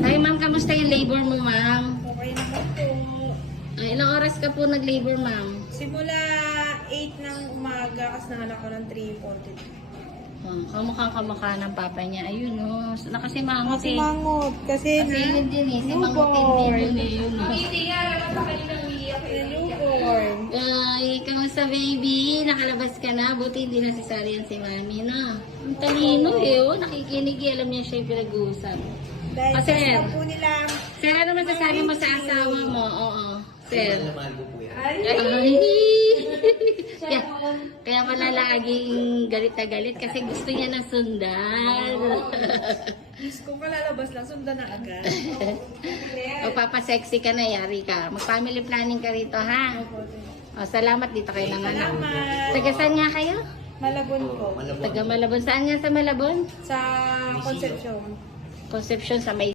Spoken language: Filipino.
Ay, ma'am, kamusta yung labor mo, ma'am? Okay naman po. Ilang oras ka po nag-labor, ma'am? Simula 8 ng umaga, kasi nanganak ko ng 3:42. Kamukhang-kamukha ng papa niya. Ayun, oh. Nakasimangot Kasi eh. mangot. Kasi Yun din eh. Si Mangutin din yun eh. Yun, oh. newborn. Ay, kamusta baby? Nakalabas ka na? Buti hindi nasasarian si mami, no? Ang talino eh, oh. Nakikinig eh. Alam niya siya yung pinag-uusap. Dahil Ah, sir. gusto po nila. Sir, ano masasabi mo sa asawa mo? Oo. Sir. Ay, Ay! kaya pala laging galit na galit kasi gusto niya na sundan. Diyos ko, kalalabas lang. Sundan na agad. Magpapasexy ka na, yari ka. Mag-family planning ka rito, ha? O, salamat dito kayo naman. Salamat. Taga saan nga kayo? Malabon po. Taga Malabon. Saan nga sa Malabon? Sa Concepcion. Concepcion sa may